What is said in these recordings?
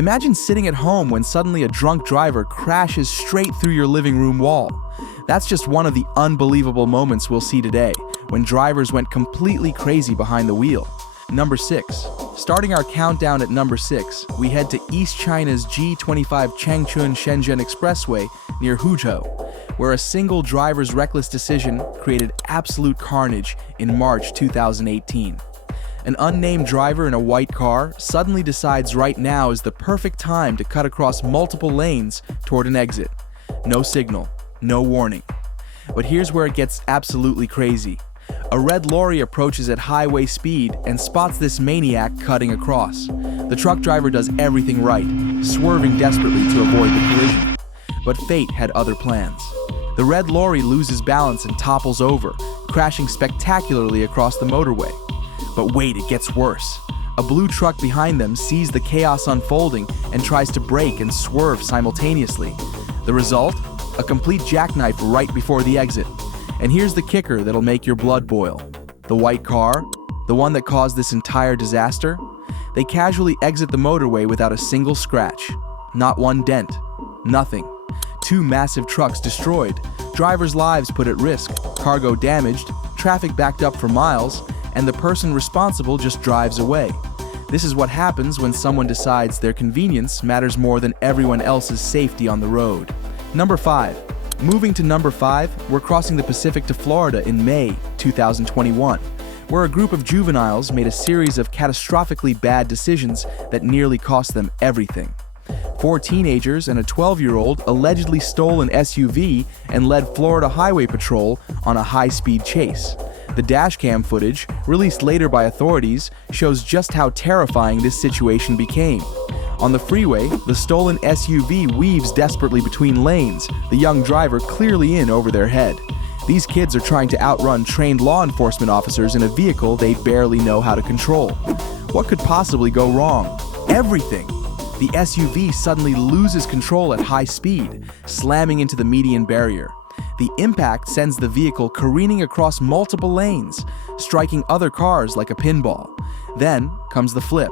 Imagine sitting at home when suddenly a drunk driver crashes straight through your living room wall. That's just one of the unbelievable moments we'll see today, when drivers went completely crazy behind the wheel. Number 6. Starting our countdown at number 6, we head to East China's G25 Changchun-Shenzhen Expressway near Huzhou, where a single driver's reckless decision created absolute carnage in March 2018. An unnamed driver in a white car suddenly decides right now is the perfect time to cut across multiple lanes toward an exit. No signal, no warning. But here's where it gets absolutely crazy. A red lorry approaches at highway speed and spots this maniac cutting across. The truck driver does everything right, swerving desperately to avoid the collision. But fate had other plans. The red lorry loses balance and topples over, crashing spectacularly across the motorway. But wait, it gets worse. A blue truck behind them sees the chaos unfolding and tries to brake and swerve simultaneously. The result? A complete jackknife right before the exit. And here's the kicker that'll make your blood boil. The white car, the one that caused this entire disaster, they casually exit the motorway without a single scratch. Not one dent. Nothing. 2 massive trucks destroyed, drivers' lives put at risk, cargo damaged, traffic backed up for miles, and the person responsible just drives away. This is what happens when someone decides their convenience matters more than everyone else's safety on the road. Number 5. Moving to number 5, we're crossing the Pacific to Florida in May 2021, where a group of juveniles made a series of catastrophically bad decisions that nearly cost them everything. 4 teenagers and a 12-year-old allegedly stole an SUV and led Florida Highway Patrol on a high-speed chase. The dashcam footage, released later by authorities, shows just how terrifying this situation became. On the freeway, the stolen SUV weaves desperately between lanes, the young driver clearly in over their head. These kids are trying to outrun trained law enforcement officers in a vehicle they barely know how to control. What could possibly go wrong? Everything! The SUV suddenly loses control at high speed, slamming into the median barrier. The impact sends the vehicle careening across multiple lanes, striking other cars like a pinball. Then comes the flip.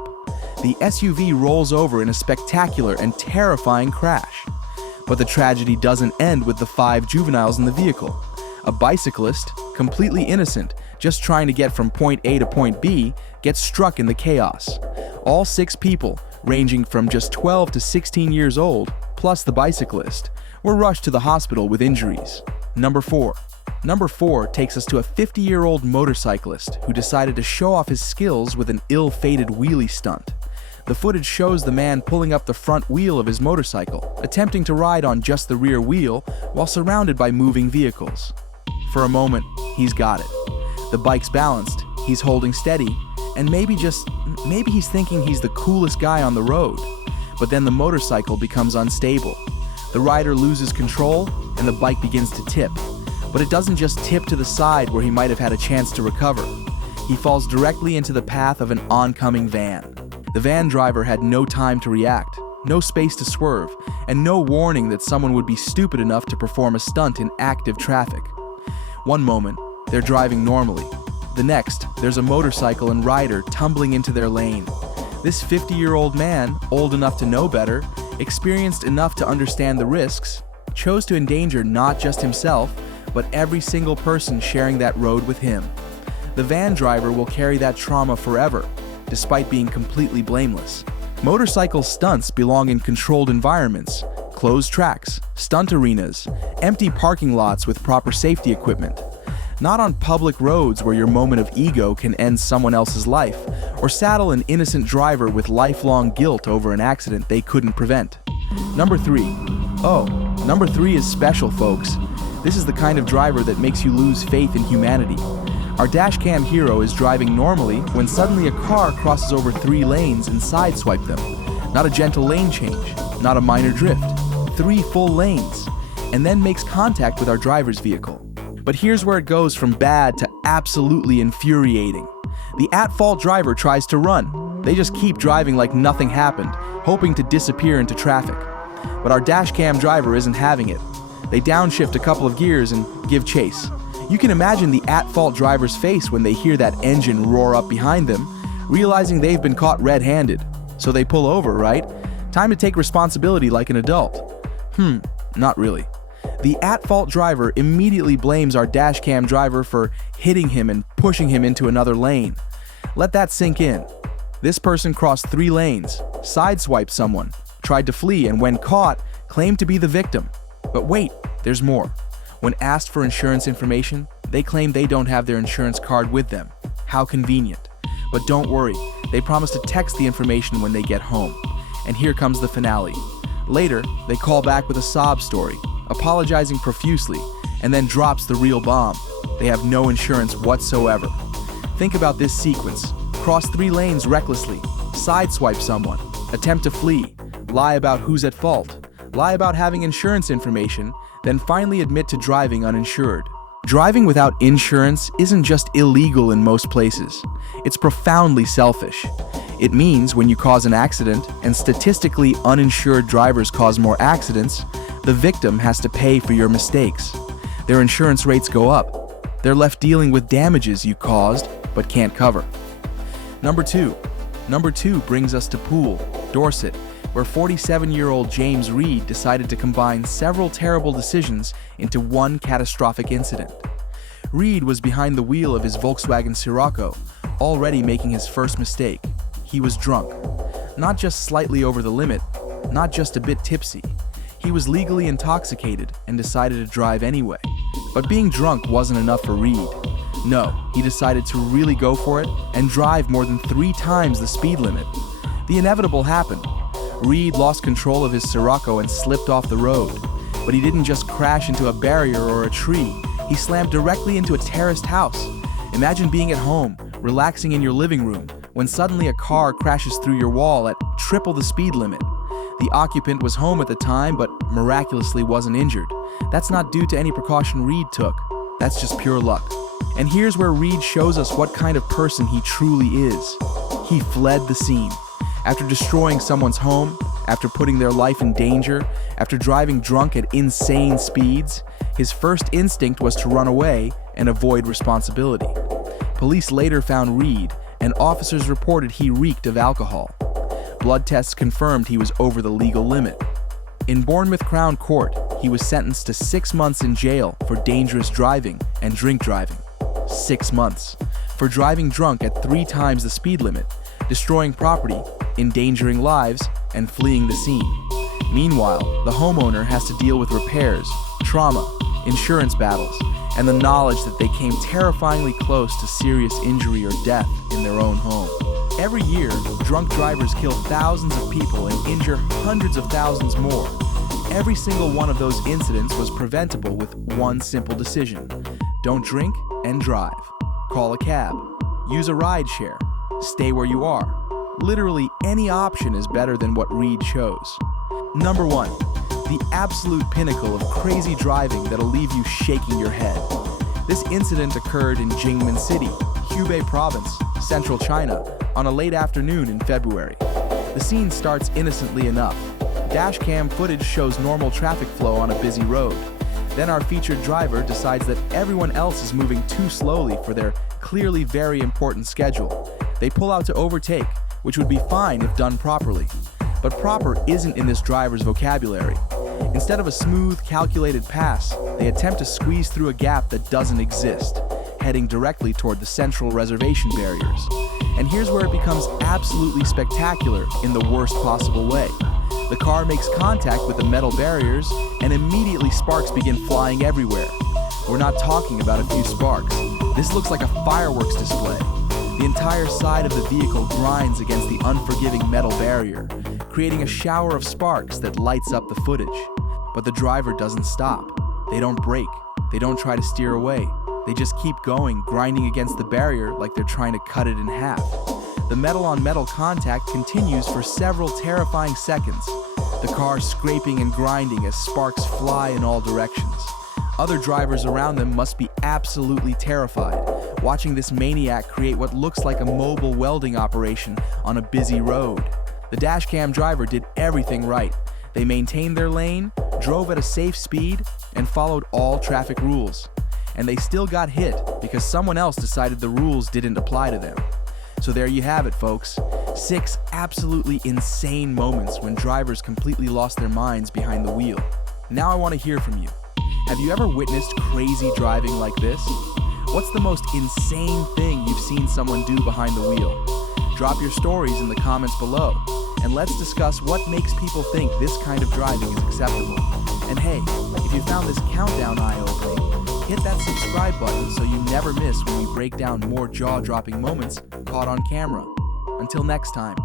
The SUV rolls over in a spectacular and terrifying crash. But the tragedy doesn't end with the 5 juveniles in the vehicle. A bicyclist, completely innocent, just trying to get from point A to point B, gets struck in the chaos. All 6 people, ranging from just 12 to 16 years old, plus the bicyclist, were rushed to the hospital with injuries. Number 4. Number 4 takes us to a 50-year-old motorcyclist who decided to show off his skills with an ill-fated wheelie stunt. The footage shows the man pulling up the front wheel of his motorcycle, attempting to ride on just the rear wheel while surrounded by moving vehicles. For a moment, he's got it. The bike's balanced, he's holding steady, and maybe he's thinking he's the coolest guy on the road. But then the motorcycle becomes unstable. The rider loses control, and the bike begins to tip. But it doesn't just tip to the side where he might have had a chance to recover. He falls directly into the path of an oncoming van. The van driver had no time to react, no space to swerve, and no warning that someone would be stupid enough to perform a stunt in active traffic. One moment, they're driving normally. The next, there's a motorcycle and rider tumbling into their lane. This 50-year-old man, old enough to know better, experienced enough to understand the risks, chose to endanger not just himself, but every single person sharing that road with him. The van driver will carry that trauma forever, despite being completely blameless. Motorcycle stunts belong in controlled environments, closed tracks, stunt arenas, empty parking lots with proper safety equipment. Not on public roads where your moment of ego can end someone else's life, or saddle an innocent driver with lifelong guilt over an accident they couldn't prevent. Number 3. Oh, number 3 is special, folks. This is the kind of driver that makes you lose faith in humanity. Our dashcam hero is driving normally when suddenly a car crosses over 3 lanes and sideswipes them. Not a gentle lane change, not a minor drift. 3 full lanes, and then makes contact with our driver's vehicle. But here's where it goes from bad to absolutely infuriating. The at-fault driver tries to run. They just keep driving like nothing happened, hoping to disappear into traffic. But our dashcam driver isn't having it. They downshift a couple of gears and give chase. You can imagine the at-fault driver's face when they hear that engine roar up behind them, realizing they've been caught red-handed. So they pull over, right? Time to take responsibility like an adult. Not really. The at-fault driver immediately blames our dashcam driver for hitting him and pushing him into another lane. Let that sink in. This person crossed 3 lanes, sideswiped someone, tried to flee, and when caught, claimed to be the victim. But wait, there's more. When asked for insurance information, they claim they don't have their insurance card with them. How convenient. But don't worry, they promise to text the information when they get home. And here comes the finale. Later, they call back with a sob story, apologizing profusely, and then drops the real bomb. They have no insurance whatsoever. Think about this sequence. Cross 3 lanes recklessly, sideswipe someone, attempt to flee, lie about who's at fault, lie about having insurance information, then finally admit to driving uninsured. Driving without insurance isn't just illegal in most places. It's profoundly selfish. It means when you cause an accident, and statistically uninsured drivers cause more accidents, the victim has to pay for your mistakes. Their insurance rates go up. They're left dealing with damages you caused but can't cover. Number 2 brings us to Poole, Dorset, where 47-year-old James Reed decided to combine several terrible decisions into one catastrophic incident. Reed was behind the wheel of his Volkswagen Scirocco, already making his first mistake. He was drunk. Not just slightly over the limit, not just a bit tipsy. He was legally intoxicated and decided to drive anyway. But being drunk wasn't enough for Reed. No, he decided to really go for it and drive more than 3 times the speed limit. The inevitable happened. Reed lost control of his Scirocco and slipped off the road. But he didn't just crash into a barrier or a tree. He slammed directly into a terraced house. Imagine being at home, relaxing in your living room, when suddenly a car crashes through your wall at triple the speed limit. The occupant was home at the time, but miraculously wasn't injured. That's not due to any precaution Reed took. That's just pure luck. And here's where Reed shows us what kind of person he truly is. He fled the scene. After destroying someone's home, after putting their life in danger, after driving drunk at insane speeds, his first instinct was to run away and avoid responsibility. Police later found Reed, and officers reported he reeked of alcohol. Blood tests confirmed he was over the legal limit. In Bournemouth Crown Court, he was sentenced to 6 months in jail for dangerous driving and drink driving. 6 months. For driving drunk at 3 times the speed limit, destroying property, endangering lives, and fleeing the scene. Meanwhile, the homeowner has to deal with repairs, trauma, insurance battles, and the knowledge that they came terrifyingly close to serious injury or death in their own home. Every year, drunk drivers kill thousands of people and injure hundreds of thousands more. Every single one of those incidents was preventable with one simple decision. Don't drink and drive. Call a cab. Use a rideshare. Stay where you are. Literally any option is better than what Reed chose. Number 1. The absolute pinnacle of crazy driving that'll leave you shaking your head. This incident occurred in Jingmen City, Hubei Province, central China, on a late afternoon in February. The scene starts innocently enough. Dashcam footage shows normal traffic flow on a busy road. Then our featured driver decides that everyone else is moving too slowly for their clearly very important schedule. They pull out to overtake, which would be fine if done properly. But proper isn't in this driver's vocabulary. Instead of a smooth, calculated pass, they attempt to squeeze through a gap that doesn't exist, heading directly toward the central reservation barriers. And here's where it becomes absolutely spectacular in the worst possible way. The car makes contact with the metal barriers, and immediately sparks begin flying everywhere. We're not talking about a few sparks. This looks like a fireworks display. The entire side of the vehicle grinds against the unforgiving metal barrier, creating a shower of sparks that lights up the footage. But the driver doesn't stop. They don't brake. They don't try to steer away. They just keep going, grinding against the barrier like they're trying to cut it in half. The metal-on-metal contact continues for several terrifying seconds, the car scraping and grinding as sparks fly in all directions. Other drivers around them must be absolutely terrified, watching this maniac create what looks like a mobile welding operation on a busy road. The dashcam driver did everything right. They maintained their lane, drove at a safe speed, and followed all traffic rules. And they still got hit because someone else decided the rules didn't apply to them. So there you have it, folks. 6 absolutely insane moments when drivers completely lost their minds behind the wheel. Now I want to hear from you. Have you ever witnessed crazy driving like this? What's the most insane thing you've seen someone do behind the wheel? Drop your stories in the comments below, and let's discuss what makes people think this kind of driving is acceptable. And hey, if you found this countdown eye-opening, hit that subscribe button so you never miss when we break down more jaw-dropping moments caught on camera. Until next time.